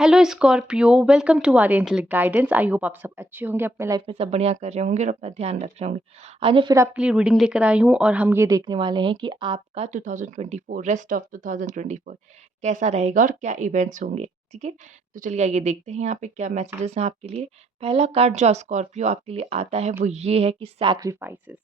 Hello Scorpio, welcome to our angelic guidance. I hope आप सब अच्छे होंगे, अपने लाइफ में सब बढ़िया कर रहे होंगे और अपना ध्यान रख रहे होंगे। आज मैं फिर आपके लिए रीडिंग लेकर आई हूँ और हम ये देखने वाले हैं कि आपका 2024 रेस्ट ऑफ 2024 कैसा रहेगा और क्या इवेंट्स होंगे। ठीक है, तो चलिए आइए देखते हैं यहाँ पे क्या मैसेजेस हैं आपके लिए। पहला कार्ड जो स्कॉर्पियो आपके लिए आता है वो ये है कि सैक्रिफाइसेस।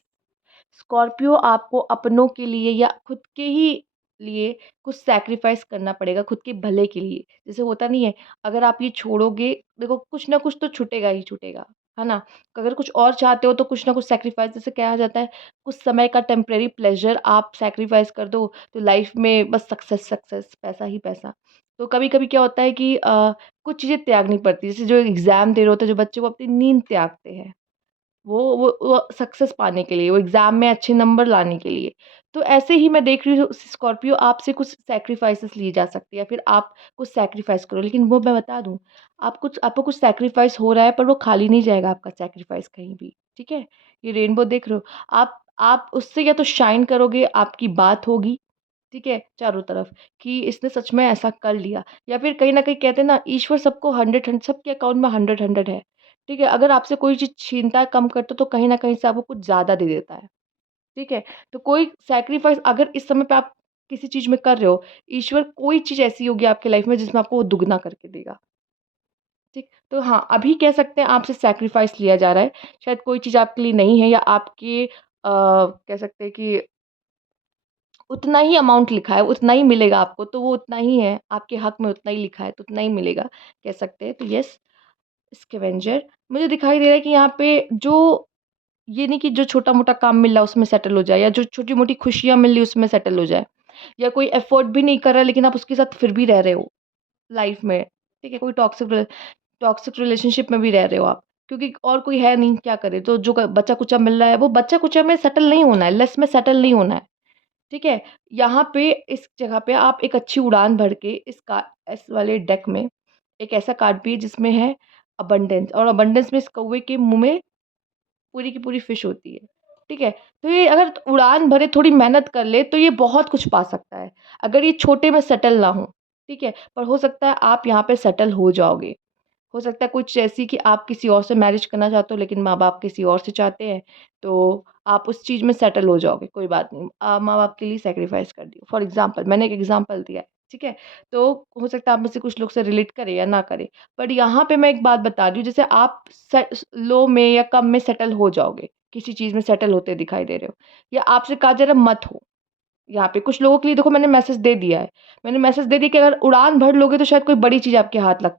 स्कॉर्पियो आपको अपनों के लिए या खुद के ही लिए कुछ सैक्रिफाइस करना पड़ेगा, खुद के भले के लिए। जैसे होता नहीं है, अगर आप ये छोड़ोगे, देखो कुछ ना कुछ तो छूटेगा ही छूटेगा, है ना? अगर कुछ और चाहते हो तो कुछ ना कुछ सैक्रिफाइस, जैसे कहा जाता है कुछ समय का टेम्परेरी प्लेजर आप सैक्रिफाइस कर दो तो लाइफ में बस सक्सेस सक्सेस, पैसा ही पैसा। तो कभी कभी क्या होता है कि कुछ चीज़ें त्यागनी पड़ती है, जैसे जो एग्जाम दे रहे होते हैं, जो बच्चे वो अपनी नींद त्यागते हैं वो सक्सेस पाने के लिए, वो एग्ज़ाम में अच्छे नंबर लाने के लिए। तो ऐसे ही मैं देख रही हूँ स्कॉर्पियो, आपसे कुछ सैक्रिफाइसेस ली जा सकती है, या फिर आप कुछ सैक्रिफाइस करो। लेकिन वो मैं बता दूँ, आपको कुछ सैक्रिफाइस हो रहा है, पर वो खाली नहीं जाएगा आपका सैक्रिफाइस कहीं भी, ठीक है? ये रेनबो देख रहे हो? आप उससे या तो शाइन करोगे, आपकी बात होगी, ठीक है, चारों तरफ कि इसने सच में ऐसा कर लिया, या फिर कहीं न कहीं कहते हैं ना, ईश्वर सबको 100 सबके अकाउंट में 100 है, ठीक है? अगर आपसे कोई चीज़ छीनता है, कम करता है, तो कहीं न कहीं से आपको कुछ ज़्यादा दे देता है, ठीक है? तो कोई सैक्रिफाइस अगर इस समय पे आप किसी चीज़ में कर रहे हो, ईश्वर कोई चीज़ ऐसी होगी आपकी लाइफ में जिसमें आपको वो दुगना करके देगा, ठीक? तो हाँ, अभी कह सकते हैं आपसे सैक्रिफाइस लिया जा रहा है, शायद कोई चीज़ आपके लिए नहीं है, या आपके कह सकते हैं कि उतना ही अमाउंट लिखा है, उतना ही मिलेगा आपको, तो वो उतना ही है, आपके हक में उतना ही लिखा है, तो उतना ही मिलेगा, कह सकते हैं। तो येस, स्कैवेंजर मुझे दिखाई दे रहा है कि यहाँ पे जो ये नहीं कि जो छोटा-मोटा काम मिल रहा है उसमें सेटल हो जाए, या जो छोटी-मोटी खुशियाँ मिल रही है उसमें सेटल हो जाए, या कोई एफर्ट भी नहीं कर रहा है लेकिन आप उसके साथ फिर भी रह रहे हो लाइफ में, ठीक है? कोई टॉक्सिक रिलेशनशिप में भी रह रहे हो आप, क्योंकि और कोई है नहीं, क्या करें? तो जो क बचा-कुचा मिल रहा है, वो बचा-कुचा में सेटल नहीं होना है, लेस में सेटल नहीं होना है। ठीक है? यहाँ पे इस जगह पे आप एक अच्छी उड़ान भर के इस वाले डेक में एक ऐसा कार्ड भी है जिसमें है अबंडेंस, और अबंडेंस में इस कौवे के मुँह में पूरी की पूरी फिश होती है। ठीक है? तो ये अगर उड़ान भरे, थोड़ी मेहनत कर ले, तो ये बहुत कुछ पा सकता है। अगर ये छोटे में सेटल ना हो, ठीक है? पर हो सकता है आप यहाँ पे सेटल हो जाओगे। हो सकता है कुछ ऐसी कि आप किसी और से मैरिज करना चाहते हो, लेकिन माँ-बाप किसी और से चाहते हैं, तो आप उस चीज़ में सेटल हो जाओगे, कोई बात नहीं। माँ-बाप के लिए सैक्रिफाइस कर दिया। फॉर एग्ज़ाम्पल, मैंने एक एग्ज़ाम्पल दिया है, ठीक है? तो हो सकता है आप में से कुछ लोग से रिलेट करें या ना करें। बट यहाँ पे मैं एक बात बता रही हूँ, जैसे आप लो में या कम में सेटल हो जाओगे, किसी चीज़ में सेटल होते दिखाई दे रहे हो, या आपसे कहा जा रहा है मत हो। यहाँ पे कुछ लोगों के लिए देखो, मैंने मैसेज दे दिया है। मैंने मैसेज दे दिया कि अगर उड़ान भर लोगे तो शायद कोई बड़ी चीज़ आपके हाथ लग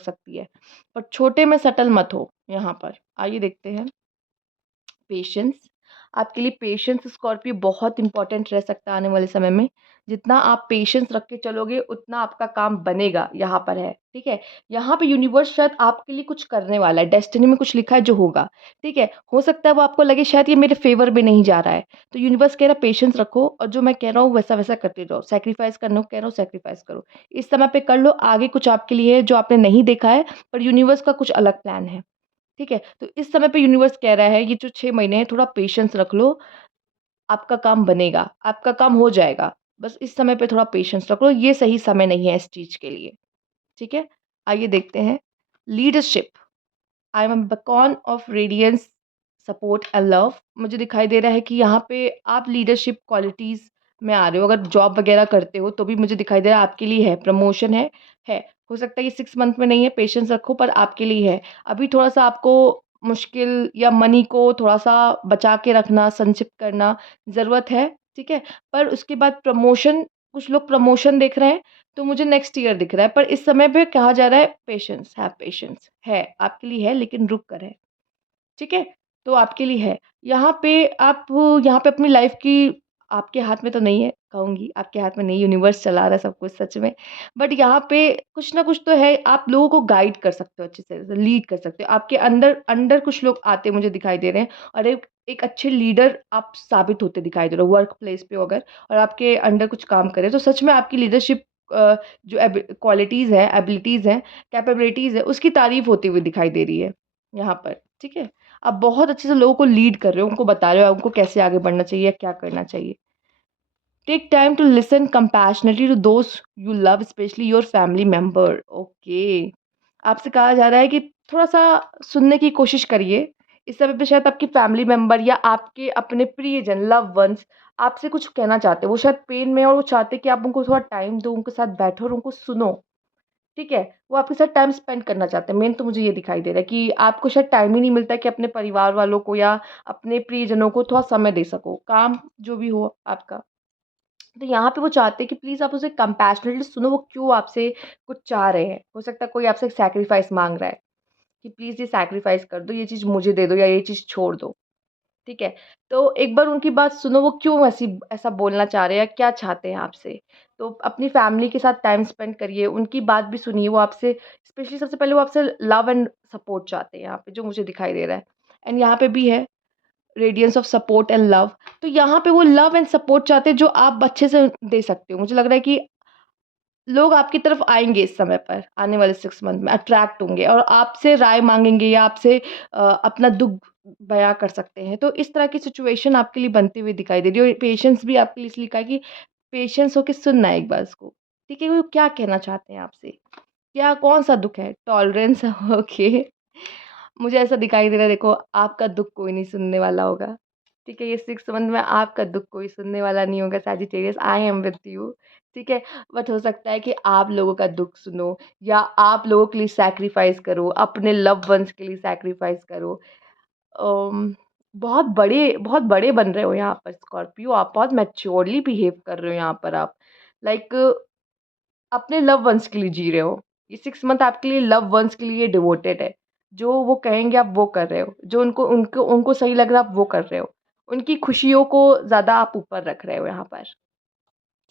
सकती है। पर छोटे में सेटल मत हो यहाँ पर। आइए देखते हैं। पेशेंस, आपके लिए पेशेंस स्कॉर्पियो बहुत इंपॉर्टेंट रह सकता है आने वाले समय में। जितना आप पेशेंस रख के चलोगे उतना आपका काम बनेगा, यहाँ पर है, ठीक है? यहाँ पे यूनिवर्स शायद आपके लिए कुछ करने वाला है, डेस्टिनी में कुछ लिखा है जो होगा, ठीक है? हो सकता है वो आपको लगे शायद ये मेरे फ़ेवर में नहीं जा रहा है, तो यूनिवर्स कह रहा है पेशेंस रखो, और जो मैं कह रहा हूँ वैसा-वैसा करते रहो। सैक्रिफाइस करने को कह रहा हूँ, सैक्रिफाइस करो। इस समय पे कर लो, आगे कुछ आपके लिए है जो आपने नहीं देखा है, पर यूनिवर्स का कुछ अलग प्लान है। ठीक है? तो इस समय पे यूनिवर्स कह रहा है ये जो 6 महीने हैं थोड़ा पेशेंस रख लो, आपका काम बनेगा, आपका काम हो जाएगा। बस इस समय पे थोड़ा पेशेंस रख लो, ये सही समय नहीं है इस चीज़ के लिए, ठीक है? आइए देखते हैं। Leadership, I am a beacon of radiance, support and love. मुझे दिखाई दे रहा है कि यहाँ पे आप लीडरशिप क्वालिटीज़ में आ रहे हो। अगर जॉब वगैरह करते हो तो भी मुझे दिखाई दे रहा है आपके लिए है, प्रमोशन है। हो सकता है ये 6 मंथ में नहीं है, पेशेंस रखो, पर आपके लिए है। अभी थोड़ा-सा आपको मुश्किल या मनी को थोड़ा-सा बचा के रखना, संचित करना ज़रूरत है, ठीक है? पर उसके बाद प्रमोशन, कुछ लोग प्रमोशन देख रहे हैं, तो मुझे नेक्स्ट ईयर दिख रहा है, पर इस समय पे कहा जा रहा है पेशेंस, हैव पेशेंस, है, आपके लिए है लेकिन रुक कर है, ठीक है? तो आपके लिए है। यहाँ पे आप यहाँ पे अपनी लाइफ़ की, आपके हाथ में तो नहीं है, कहूँगी आपके हाथ में नहीं, यूनिवर्स चला रहा है सब कुछ सच में। बट यहाँ पे कुछ ना कुछ तो है, आप लोगों को गाइड कर सकते हो अच्छे से, लीड कर सकते हो। आपके अंदर अंडर कुछ लोग आते मुझे दिखाई दे रहे हैं, और एक एक अच्छे लीडर आप साबित होते दिखाई दे रहे हो वर्क प्लेस पे अगर, और आपके अंडर कुछ काम करे, तो सच में आपकी लीडरशिप जो क्वालिटीज़ हैं, एबिलिटीज़ हैं, कैपेबिलिटीज़ है, उसकी तारीफ़ होती हुई दिखाई दे रही है यहाँ पर, ठीक है? आप बहुत अच्छे से लोगों को लीड कर रहे हो, उनको बता रहे हो उनको कैसे आगे बढ़ना चाहिए या क्या करना चाहिए। Take time to listen compassionately to दोस्त you love, specially your family member. Okay, आपसे कहा जा रहा है कि थोड़ा सा सुनने की कोशिश करिए। इस समय पे शायद आपकी फैमिली मेंबर या आपके अपने प्रियजन, लव वंस आपसे कुछ कहना चाहते हैं। वो शायद पेन में हैं और वो चाहते हैं कि आप उनको थोड़ा टाइम दो, उनके साथ बैठो और उनको सुनो। ठीक है? वो आपके साथ टाइम स्पेंड करना चाहते हैं। मेन तो मुझे ये दिखाई दे रहा है कि आपको शायद टाइम ही नहीं मिलता है कि अपने परिवार वालों को या अपने प्रियजनों को थोड़ा समय दे सको। काम जो भी हो आपका। तो यहाँ पे वो चाहते हैं कि प्लीज़ आप उसे कंपैशनेटली सुनो, वो क्यों आपसे कुछ चाह रहे हैं। हो सकता है कोई आपसे सैक्रिफाइस माँग रहा है कि प्लीज़ ये सैक्रिफाइस कर दो, ये चीज़ मुझे दे दो या ये चीज़ छोड़ दो। ठीक है? तो एक बार उनकी बात सुनो, वो क्यों ऐसा बोलना चाह रहे हैं या क्या चाहते हैं आपसे। तो अपनी फैमिली के साथ टाइम स्पेंड करिए, उनकी बात भी सुनिए। वो आपसे स्पेशली सबसे पहले वो आपसे लव एंड सपोर्ट चाहते हैं यहाँ पे, जो मुझे दिखाई दे रहा है। एंड यहाँ पे भी है radiance of support and love. तो यहाँ पे वो लव एंड सपोर्ट चाहते हैं जो आप अच्छे से दे सकते हो। मुझे लग रहा है कि लोग आपकी तरफ आएँगे इस समय पर, आने वाले 6 मंथ में अट्रैक्ट होंगे और आपसे राय माँगेंगे या आपसे अपना दुःख बयाँ कर सकते हैं। तो इस तरह की सिचुएशन आपके लिए बनती हुई दिखाई दे रही है और पेशेंस भी आपके लिए इसलिए लिखा है कि पेशेंस होके सुनना है एक बार उसको। ठीक है, वो क्या कहना चाहते हैं आपसे? क्या कौन-सा दुःख है? Tolerance okay. मुझे ऐसा दिखाई दे रहा है, देखो आपका दुःख कोई नहीं सुनने वाला होगा। ठीक है, ये 6 मंथ में आपका दुःख कोई सुनने वाला नहीं होगा Sagittarius, I am with you. ठीक है? बट हो सकता है कि आप लोगों का दुःख सुनो या आप लोगों के लिए सैक्रिफाइस करो, अपने लव्ड वन्स के लिए सैक्रिफाइस करो। अम, बहुत बड़े बन रहे हो यहाँ पर स्कॉर्पियो, आप बहुत मैच्योरली बिहेव कर रहे हो यहाँ पर आप। लाइक अपने लव्ड वन्स के लिए जी रहे हो। ये 6 मंथ आपके लिए लव्ड वन्स के लिए डिवोटेड है। जो वो कहेंगे आप वो कर रहे हो। जो उनको उनको उनको सही लग रहा है आप वो कर रहे हो। उनकी खुशियों को ज़्यादा आप ऊपर रख रहे हो यहाँ पर।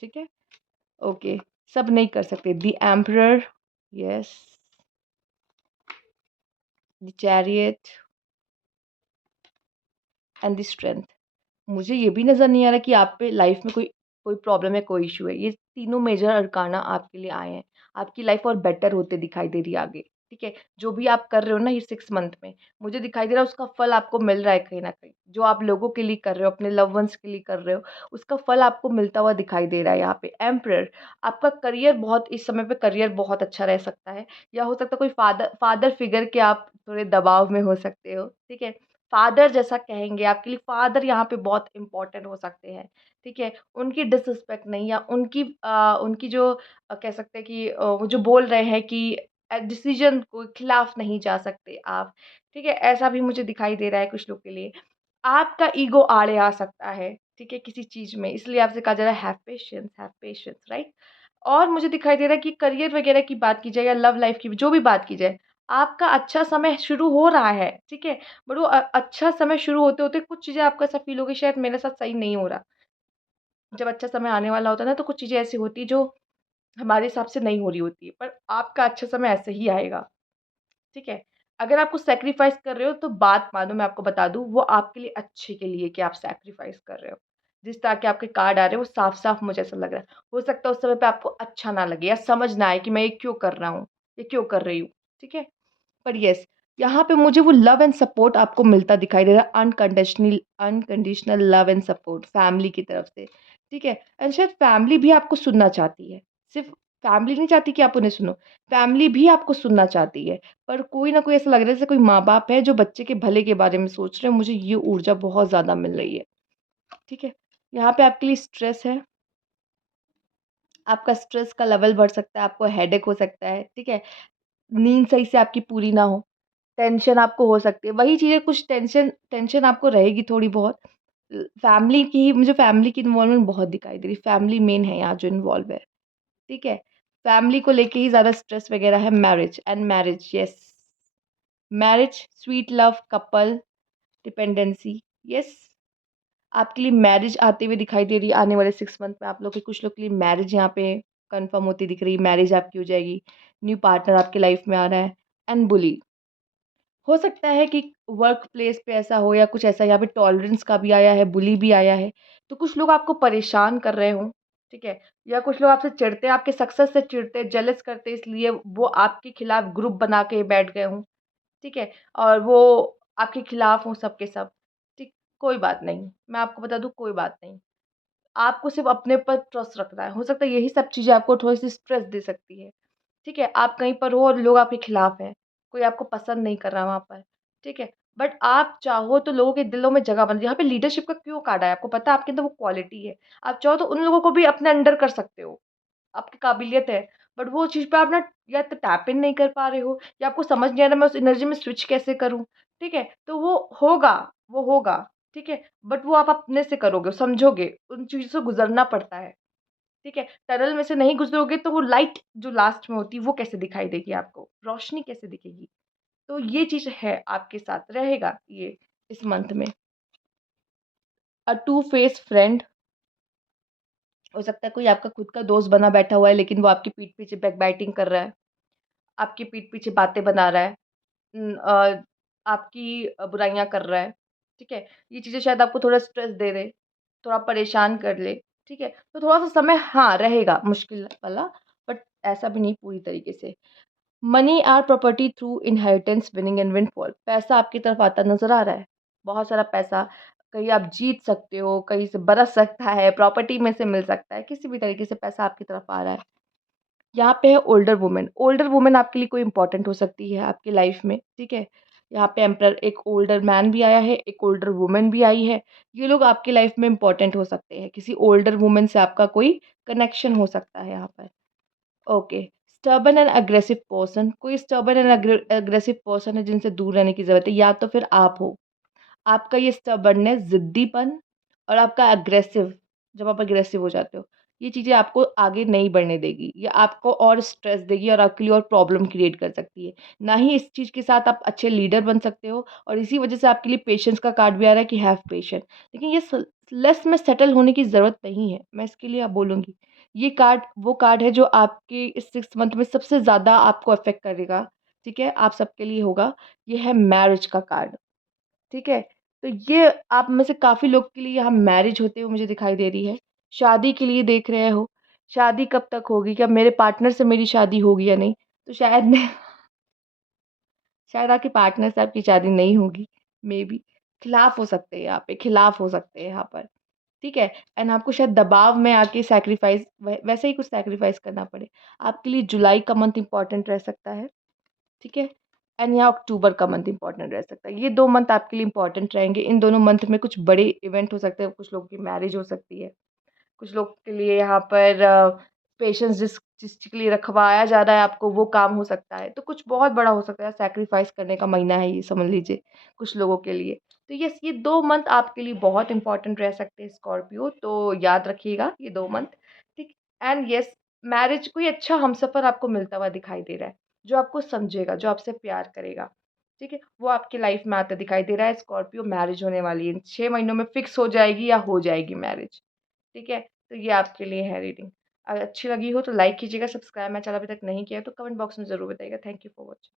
ठीक है? ओके, सब नहीं कर सकते। The emperor, yes, the chariot and the strength. मुझे ये भी नज़र नहीं आ रहा कि आप पे लाइफ में कोई कोई प्रॉब्लम है, कोई इश्यू है। ये तीनों मेजर अरकाना आपके लिए आए हैं। आपकी लाइफ और बेटर होते दिखाई दे रही है आगे, ठीक है? जो भी आप कर रहे हो ना ये 6 मंथ में, मुझे दिखाई दे रहा है उसका फल आपको मिल रहा है कहीं न कहीं। जो आप लोगों के लिए कर रहे हो, अपने लव्ड वन्स के लिए कर रहे हो, उसका फल आपको मिलता हुआ दिखाई दे रहा है यहाँ पे। एम्परर, आपका करियर बहुत इस समय पे करियर बहुत अच्छा रह सकता है या हो सकता है कोई फादर फिगर के आप थोड़े दबाव में हो सकते हो, ठीक है? फादर जैसा कहेंगे, आपके लिए फादर यहाँ पे बहुत इम्पोर्टेंट हो सकते हैं, ठीक है? उनकी डिसरिस्पेक्ट नहीं या उनकी जो कह सकते हैं कि वो जो बोल रहे हैं कि डिसीज़न को खिलाफ नहीं जा सकते आप, ठीक है? ऐसा भी मुझे दिखाई दे रहा है कुछ लोग के लिए। आपका ईगो आड़े आ सकता है, ठीक है? किसी चीज़ में, इसलिए आपसे कहा जा रहा है हैव पेशेंस, राइट? और मुझे दिखाई दे रहा है कि करियर वगैरह की बात की जाए या लव लाइफ़ की, जो भी बात की जाए, आपका अच्छा समय शुरू हो रहा है, ठीक है? बट वो अच्छा समय शुरू होते-होते कुछ चीज़ें आपको ऐसा फ़ील होगी शायद मेरे साथ सही नहीं हो रहा। जब अच्छा समय आने वाला होता है ना, तो कुछ चीज़ें ऐसी होती हैं जो हमारे हिसाब से नहीं हो रही होती है, पर आपका अच्छा समय ऐसे ही आएगा, ठीक है? अगर आप कुछ सैक्रिफ़ाइस कर रहे हो तो बात मानो, मैं आपको बता दूँ, वो आपके लिए अच्छे के लिए कि आप सैक्रिफ़ाइस कर रहे हो। जिस तरह के आपके कार्ड आ रहे हैं वो साफ-साफ मुझे ऐसा लग रहा है। हो सकता है उस समय पे आपको अच्छा ना लगे या समझ ना आए कि मैं ये क्यों कर रहा हूँ, ये क्यों कर रही हूँ, ठीक है? पर येस, यहाँ पे मुझे वो लव एंड सपोर्ट आपको मिलता दिखाई दे रहा है, unconditional unconditional love and support family की तरफ से, ठीक है? एंड शायद फैमिली भी आपको सुनना चाहती है। सिर्फ़ फैमिली नहीं चाहती कि आप उन्हें सुनो, फैमिली भी आपको सुनना चाहती है। पर कोई ना कोई ऐसा लग रहा है जैसे कोई माँ-बाप है जो बच्चे के भले के बारे में सोच रहे हैं, मुझे ये ऊर्जा बहुत ज़्यादा मिल रही है, ठीक है? यहाँ पे आपके लिए स्ट्रेस है, आपका स्ट्रेस का लेवल बढ़ सकता है, आपको हेडेक हो सकता है, ठीक है? नींद सही से आपकी पूरी ना हो, टेंशन आपको हो सकती है। वही चीज़ें कुछ टेंशन टेंशन आपको रहेगी थोड़ी बहुत। फैमिली की मुझे फैमिली की इन्वॉल्वमेंट बहुत दिखाई दे रही है, फैमिली मेन है यहाँ जो इन्वॉल्व है, ठीक है? फैमिली को लेके ही ज़्यादा स्ट्रेस वगैरह है, marriage yes. Marriage, sweet love, couple, dependency, yes. आपके लिए मैरिज आते हुए दिखाई दे रही है आने वाले 6 मंथ में। आप लोग के कुछ लोग के लिए मैरिज यहाँ पे कन्फर्म होती दिख रही है, मैरिज आपकी हो जाएगी। न्यू पार्टनर आपकी लाइफ में आ रहा है एंड बुली। हो सकता है कि वर्क प्लेस पे ऐसा हो या कुछ ऐसा, यहाँ पे टॉलरेंस का भी आया है, बुली भी आया है। तो कुछ लोग आपको परेशान कर रहे हों, ठीक है? या कुछ लोग आपसे चिढ़ते हैं, आपके सक्सेस से चिढ़ते हैं, जेलस करते हैं, इसलिए वो आपके खिलाफ ग्रुप बना के बैठ गए हों, ठीक है? और वो आपके खिलाफ हों सब के सब, ठीक? कोई बात नहीं, मैं आपको बता दूँ कोई बात नहीं। आपको सिर्फ़ अपने पर ट्रस्ट रखना है। हो सकता है यही सब चीज़ें आपको थोड़ी-सी स्ट्रेस दे सकती है। ठीक है? आप कहीं पर हो और लोग आपके खिलाफ हैं, कोई आपको पसंद नहीं कर रहा वहाँ पर, ठीक है? बट आप चाहो तो लोगों के दिलों में जगह बन यहाँ पे लीडरशिप का क्यों कार्ड आया, आपको पता है आपके अंदर वो क्वालिटी है। आप चाहो तो उन लोगों को भी अपने अंडर कर सकते हो, आपकी काबिलियत है, बट वो चीज़ पे आप ना या तो टैप इन नहीं कर पा रहे हो या आपको समझ नहीं आ रहा मैं उस एनर्जी में स्विच कैसे करूँ, ठीक है? तो वो होगा, ठीक है? बट वो आप अपने से करोगे, समझोगे, उन चीज़ों से गुज़रना पड़ता है। ठीक है? टनल में से नहीं गुज़रोगे तो वो लाइट जो लास्ट में होती है वो कैसे दिखाई देगी आपको? रोशनी कैसे दिखेगी? तो ये चीज़ है आपके साथ रहेगा ये इस मंथ में। अ टू फेस फ्रेंड हो सकता है कोई आपका खुद का दोस्त बना बैठा हुआ है लेकिन वो आपकी पीठ पीछे बैकबाइटिंग कर रहा है, आपकी पीठ पीछे बातें बना रहा है, आपकी बुराइयाँ कर रहा है, ठीक है? ये चीज़ें शायद आपको थोड़ा स्ट्रेस दे दे, थोड़ा परेशान कर ले, ठीक है? तो थोड़ा-सा समय हाँ, रहेगा मुश्किल वाला बट ऐसा भी नहीं पूरी तरीके से। मनी और property through inheritance winning and windfall पैसा आपकी तरफ आता नज़र आ रहा है। बहुत सारा पैसा कहीं आप जीत सकते हो, कहीं से बरस सकता है, प्रॉपर्टी में से मिल सकता है, किसी भी तरीके से पैसा आपकी तरफ आ रहा है। यहाँ पे है ओल्डर वुमन आपके लिए कोई इम्पोर्टेंट हो सकती है आपकी लाइफ में, ठीक है? यहाँ पे एम्परर एक ओल्डर मैन भी आया है, एक ओल्डर वुमन भी आई है। ये लोग आपकी लाइफ में इम्पोर्टेंट हो सकते हैं। किसी ओल्डर वुमन से आपका कोई कनेक्शन हो सकता है यहाँ पर। Okay, stubborn and aggressive person कोई स्टबर्न एंड अग्रेसिव पर्सन है जिनसे दूर रहने की ज़रूरत है या तो फिर आप हो। आपका ये स्टबर्ननेस, ज़िद्दीपन और आपका अग्रेसिव जब आप अग्रेसिव हो जाते हो, ये चीज़ें आपको आगे नहीं बढ़ने देगी। ये आपको और स्ट्रेस देगी और आपके लिए और प्रॉब्लम क्रिएट कर सकती है। ना ही इस चीज़ के साथ आप अच्छे लीडर बन सकते हो और इसी वज़ह से आपके लिए पेशेंस का कार्ड भी आ रहा है कि हैव पेशेंस। लेकिन ये लेस में सेटल होने की ज़रूरत नहीं है, मैं इसके लिए बोलूँगी। ये कार्ड वो कार्ड है जो आपके इस 6 मंथ में सबसे ज़्यादा आपको अफ़ेक्ट करेगा, ठीक है? आप सबके लिए होगा। ये है मैरिज का कार्ड। ठीक है? तो ये आप में से काफ़ी लोग के लिए यहाँ मैरिज होते हुए मुझे दिखाई दे रही है। शादी के लिए देख रहे हो, शादी कब तक होगी? क्या मेरे पार्टनर से मेरी शादी होगी या नहीं? तो शायद नहीं शायद आपके पार्टनर से आपकी शादी नहीं होगी, मेबी। खिलाफ़ हो सकते हैं यहाँ पे, खिलाफ़ हो सकते हैं यहाँ पर, ठीक है? एंड आपको शायद दबाव में आके सैक्रिफ़ाइस वैसे ही कुछ सैक्रिफ़ाइस करना पड़े। आपके लिए जुलाई का मंथ इम्पोर्टेंट रह सकता है। ठीक है? एंड यहाँ अक्टूबर का मंथ इम्पोर्टेंट रह सकता है। ये 2 मंथ आपके लिए इम्पोर्टेंट रहेंगे। इन दोनों मंथ में कुछ बड़े इवेंट हो सकते हैं, कुछ लोगों की मैरिज हो सकती है। कुछ लोग के लिए यहाँ पर पेशेंस जिस चीज़ के लिए रखवाया जा रहा है आपको वो काम हो सकता है। तो कुछ बहुत बड़ा हो सकता है, सैक्रिफ़ाइस करने का महीना है ये समझ लीजिए कुछ लोगों के लिए। तो येस ये 2 मंथ आपके लिए बहुत इम्पोर्टेंट रह सकते हैं स्कॉर्पियो, तो याद रखिएगा ये 2 मंथ, ठीक। एंड येस मैरिज कोई अच्छा हमसफ़र आपको मिलता हुआ दिखाई दे रहा है, जो आपको समझेगा, जो आपसे प्यार करेगा, ठीक है? वो आपकी लाइफ़ में आता दिखाई दे रहा है स्कॉर्पियो मैरिज होने वाली है। इन 6 महीनों में फिक्स हो जाएगी या हो जाएगी मैरिज। ठीक है? तो ये आपके लिए है रीडिंग। अगर अच्छी लगी हो तो लाइक कीजिएगा, सब्सक्राइब मेरा चैनल अभी तक नहीं किया है तो कमेंट बॉक्स में ज़रूर बताइएगा। Thank you for watching.